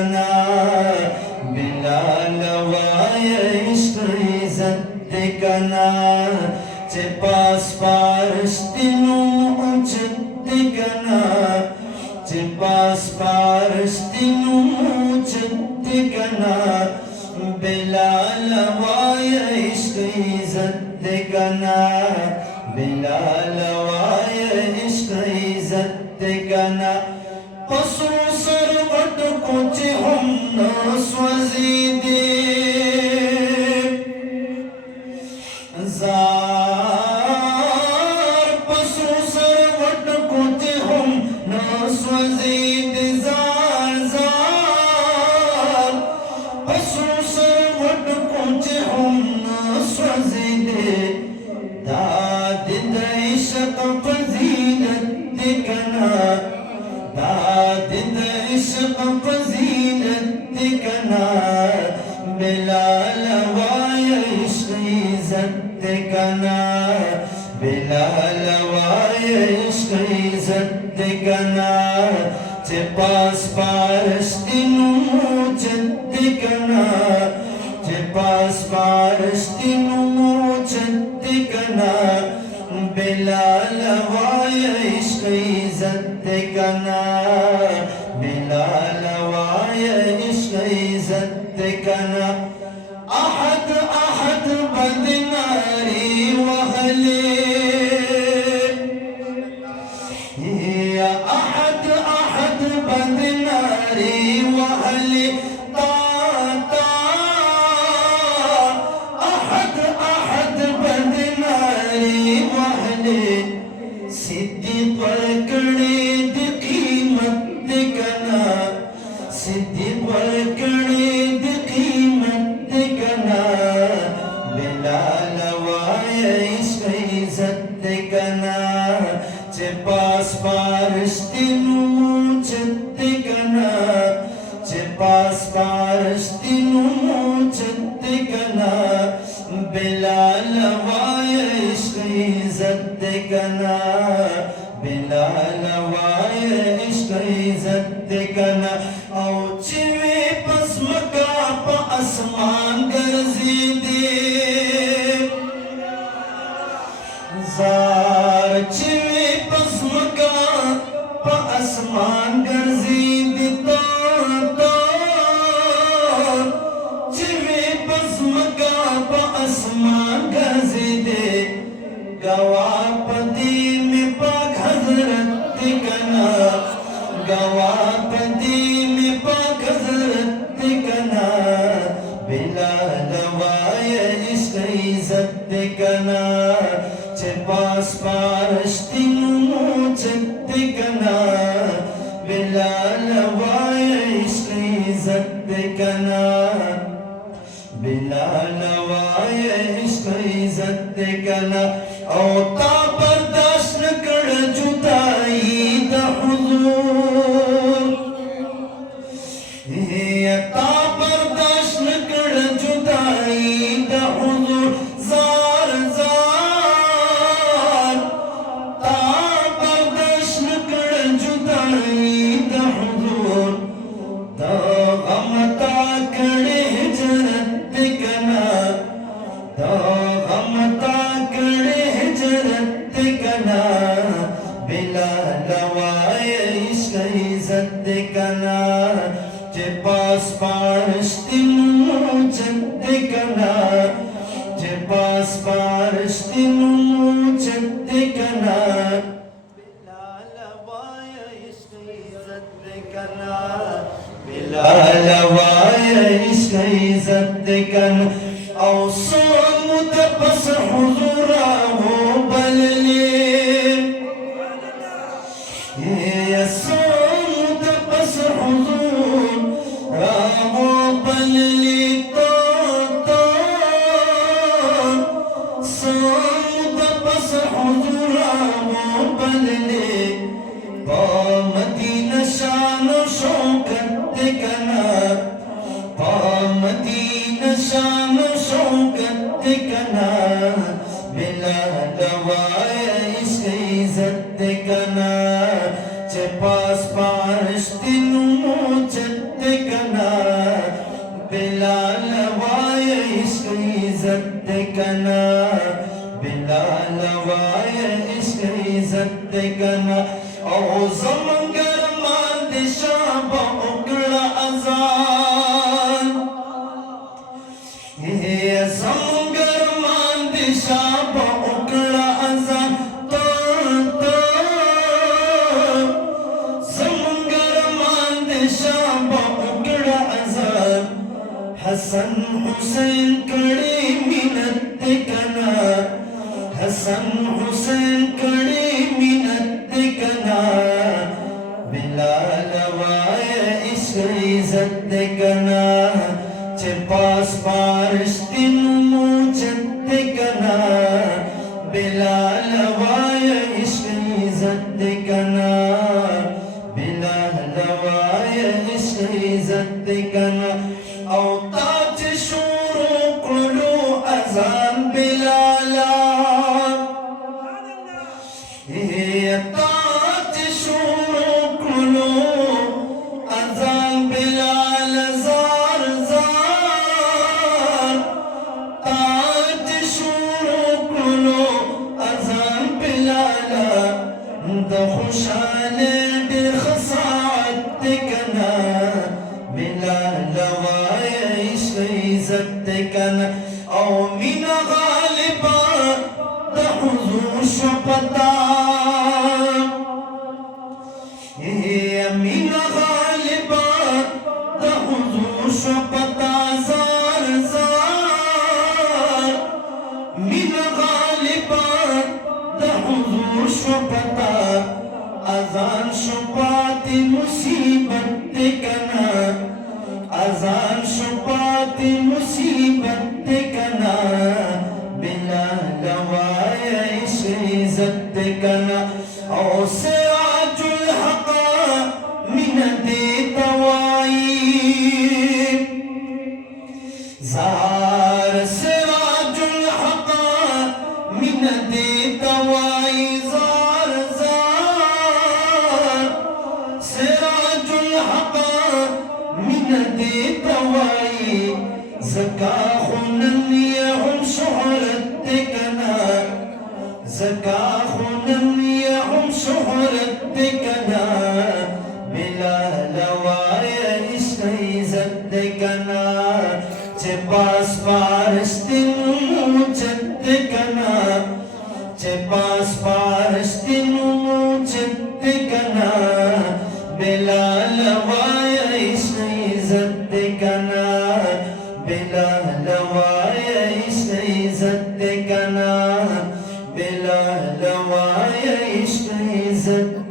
कना बिलाल वाय इश्क इज्जत कना चे पास पारस्तिनु उचित कना चे पास पारस्तिनु उचित कना बिलाल वाय इश्क इज्जत कना बिलाल वाय इश्क इज्जत कना पसु सरवट कुछ हम न स्वजीदे जार पसु सरवट कुछ हम न स्वजीदे जार जार पसु सरवट कुछ हम न स्वजीदे दाद इश्क फजीलत कना दाद इश्क फजीलत कना बिलाल वाय इश्क इज्जत कना बिलाल वाय इश्क इज्जत कना चे पास पारस्तिनु मुजत कना चे पास पारस्तिनु मुजत कना बिलाल वाय इश्क इज्जत कना बिलाल वाय इश्क इज्जत कना अहद अहद बदनारी वहले या अहद अहद बदनारी वहले ता अहद अहद बदनारी वहले सिद्धि पकड़े दी कीमत कना सिद्धि पकड़े दी कीमत कना बिलाल वाय इश्क इज्जत कना चे पास पारस्तिनु मुजत कना चे पास पारस्तिनु मुजत कना बिलाल वाय इश्क इज्जत कना बिलाल वाय इश्क इज्जत कना औ चिवे पस्मका प आसमान गर्जी दे जार चिवे पस्मका प आसमान गर्जी दे चिवे पस्मका प आसमान गर्जी दे गवापदी में पाक हजरत कना गवापदी में पाक हजरत कना बिलाल वाय इश्क इज्जत कना चे पास पारस्तिनु मुजत कना बिलाल वाय इश्क इज्जत कना बिलाल वाय इश्क इज्जत कना औ ता बर्दाश्त न कर जुदाई दा हुजूर या ता बर्दाश्त न कर जुदाई दा हुजूर जार जार ता बर्दाश्त न कर जुदाई दा हुजूर ता गम ता करे हिजरत कना ता गम ता करे हिजरत कना बिलाल वाय इश्क इज्जत कना चे पास पारस्तिनु मुजत कना चे पास पारस्तिनु मुजत कना बिलाल वाय इश्क इज्जत कना बिलाल वाय इश्क इज्जत कना औ सोमुत बस हुजूरा हो बलले या सोमुत बस हुजूर राहो बलले तो सोमुत बस हुजूरा हो बलले पा मदीना शान शौकत कना पा मदीना शान शौकत कना बिलाल वाय इश्क इज्जत कना चे पास पारस्तिनु मुजत कना کنا او زمگر مان دی شاب اکڑا ازان زمگر مان دی شاب اکڑا ازان زمگر مان دی شاب اکڑا ازان حسن حسین کڑی منت کنا حسن حسین کڑی منت کنا بلال وای عشق عزت کنا چه پاس پارشتن موجت کنا بلال وای عشق عزت کنا بلال وای عشق عزت کنا او تاج شورو کلو ازان بلالا تاج شورو کلو ازان بلال زار زار تاج شورو کلو ازان بلالا د خوشاله ډېر خسات کنا بلال وای عشق عزت کنا او مینا غالبا د حضور شپتا مینا غالبا د حضور شپتا زار زار مینا غالبا د حضور شپتا اذان شپات مصیبت کنا اذان شپات مصیبت کنا بلال وای عشق عزت کنا او سراج الحق من دی توائی زار سراج الحق من دی توائی زار زار سراج الحق من دی توائی زکا خونن یهم شهرت کنا زکا خونن یهم شهرت کنا بلال وای عشق عزت کنا چه پاس پارشتن موجت کنا چه پاس پارشتن موجت کنا بلال وای عشق عزت کنا بلال وای عشق عزت کنا بلال وای عشق عزت